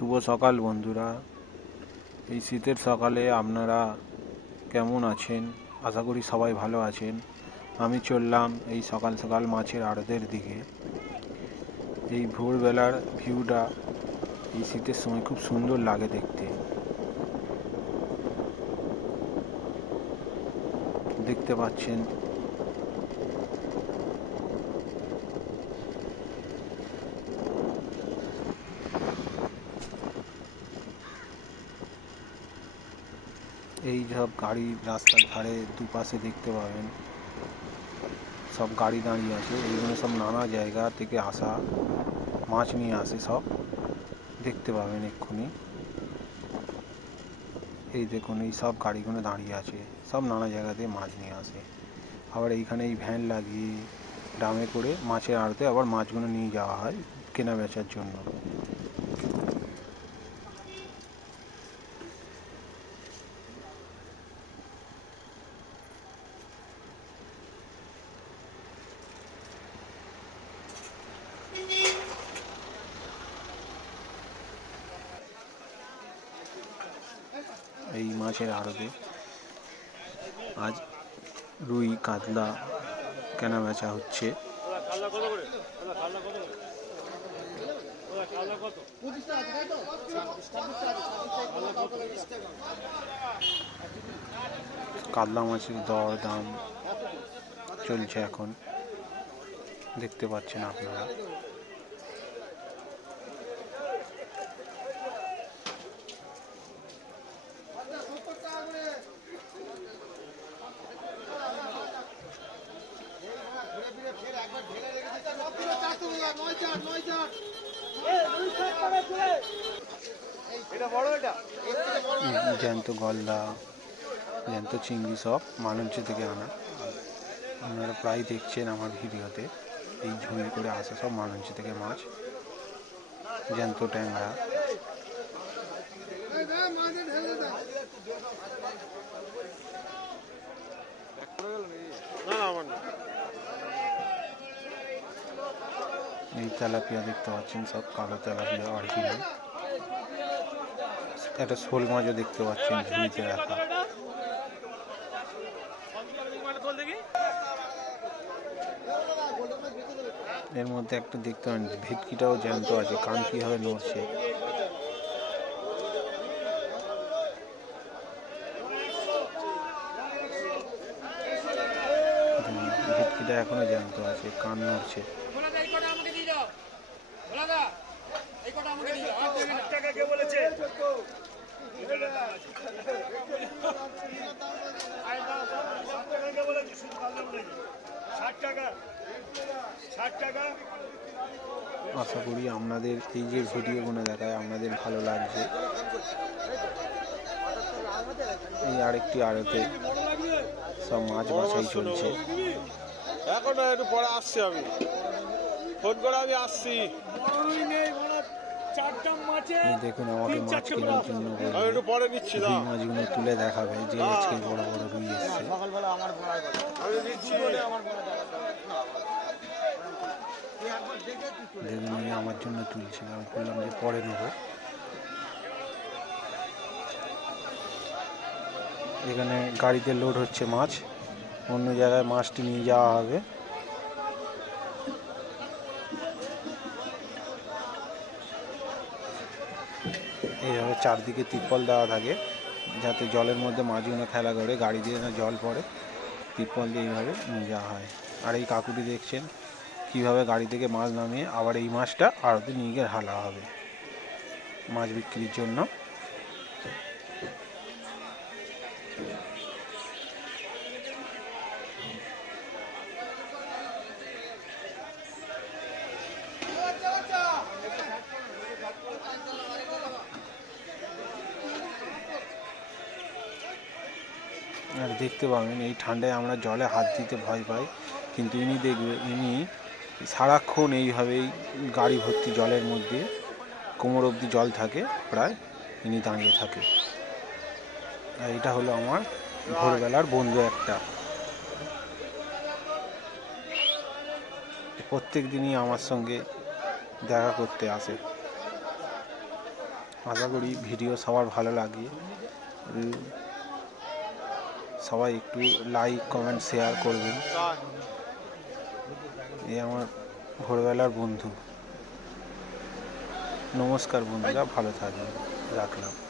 শুভ সকাল বন্ধুরা। এই শীতের সকালে আপনারা কেমন আছেন? আশা করি সবাই ভালো আছেন। আমি চললাম এই সকাল সকাল মাছের আড়তের দিকে। এই ভোরবেলার ভিউটা এই শীতের সময় খুব সুন্দর লাগে দেখতে। দেখতে পাচ্ছেন এই সব গাড়ি রাস্তার ধারে দুপাশে দেখতে পাবেন। সব গাড়ি দাঁড়িয়ে আছে। এইগুলো সব নানা জায়গা থেকে আসা, মাছ নিয়ে আসে সব। দেখতে পাবেন এক্ষুনি। এই দেখুন, এই সব গাড়িগুলো দাঁড়িয়ে আছে। সব নানা জায়গা থেকে মাছ নিয়ে আসে। আবার এইখানে এই ভ্যান লাগিয়ে ড্রামে করে মাছের আড়তে আবার মাছগুলো নিয়ে যাওয়া হয় কেনা বেচার জন্য। এই মাছের আড়তে। আজ রুই, কাতলা কেনা বেচা হচ্ছে। কাতলা মাছের দর দাম চলছে এখন। দেখতে পাচ্ছেন আপনারা। জ্যান্ত গলদা, জ্যান্ত চিংড়ি সব মালঞ্চ থেকে আনা। আপনারা প্রায় দেখছেন আমার ভিডিওতে, এই ঝুড়ি করে আসা সব মালঞ্চ থেকে মাছ। জ্যান্ত ট্যাংরা। এই তেলাপিয়া দেখতে পাচ্ছেন, সব কালো তেলাপিয়া অরিজিনাল একটা শোল মাছও দেখতে পাচ্ছেন ঝুড়িতে রাখা। এর মধ্যে একটা দেখতে পারেন ভেটকিটাও জ্যান্ত আছে, কান কীভাবে নড়ছে। ভেটকিটা এখনও জ্যান্ত আছে, কান নড়ছে। আশা করি আপনাদের এই যে ভিডিওগুলো দেখায় আপনাদের ভালো লাগছে এই আরেকটি আড়তে সব মাছ বাছাই চলছে। এখন একটু পরে আসছি আমি। ফোন করে আমি আসছি। বড়ই নেই বড় চারটা মাছে এই দেখুন আমাকে মাছ কেনার জন্য আমি একটু পরে নিচ্ছি না মাছগুলো তুলে দেখাবে যে আজকে বড় বড় রুই এসছে। আমি নিচ্ছি। দেখুন এই আমার জন্য তুলছে, আমি বললাম যে পরে নেব। এখানে গাড়িতে লোড হচ্ছে মাছ, অন্য জায়গায় মাছটি নিয়ে যাওয়া হবে। এইভাবে চারদিকে তিরপল দেওয়া থাকে, যাতে জলের মধ্যে মাছগুলো খেলা করে, গাড়ি দিয়ে না জল পড়ে, তিরপল দিয়ে এইভাবে নিয়ে যাওয়া হয়। আর এই কাকুটি দেখছেন কীভাবে গাড়ি থেকে মাছ নামিয়ে আবার এই মাছটা আড়তে নিয়ে গিয়ে ঢালা হবে মাছ বিক্রির জন্য। আর দেখতে পাবেন, এই ঠান্ডায় আমরা জলে হাত দিতে ভয় পাই। কিন্তু ইনি দেখবে, ইনি সারাক্ষণ এইভাবেই গাড়ি ভর্তি জলের মধ্যে, কোমর অবধি জল থাকে, প্রায় ইনি দাঁড়িয়ে থাকে। আর এটা হলো আমার ভোরবেলার বন্ধু একটা। প্রত্যেক দিনই আমার সঙ্গে দেখা করতে আসে। আশা করি ভিডিও সবার ভালো লাগে। সবাই একটু লাইক কমেন্ট শেয়ার করবেন। এই আমার ভোরবেলার বন্ধু। নমস্কার বন্ধুরা ভালো থাকবেন। রাখলাম।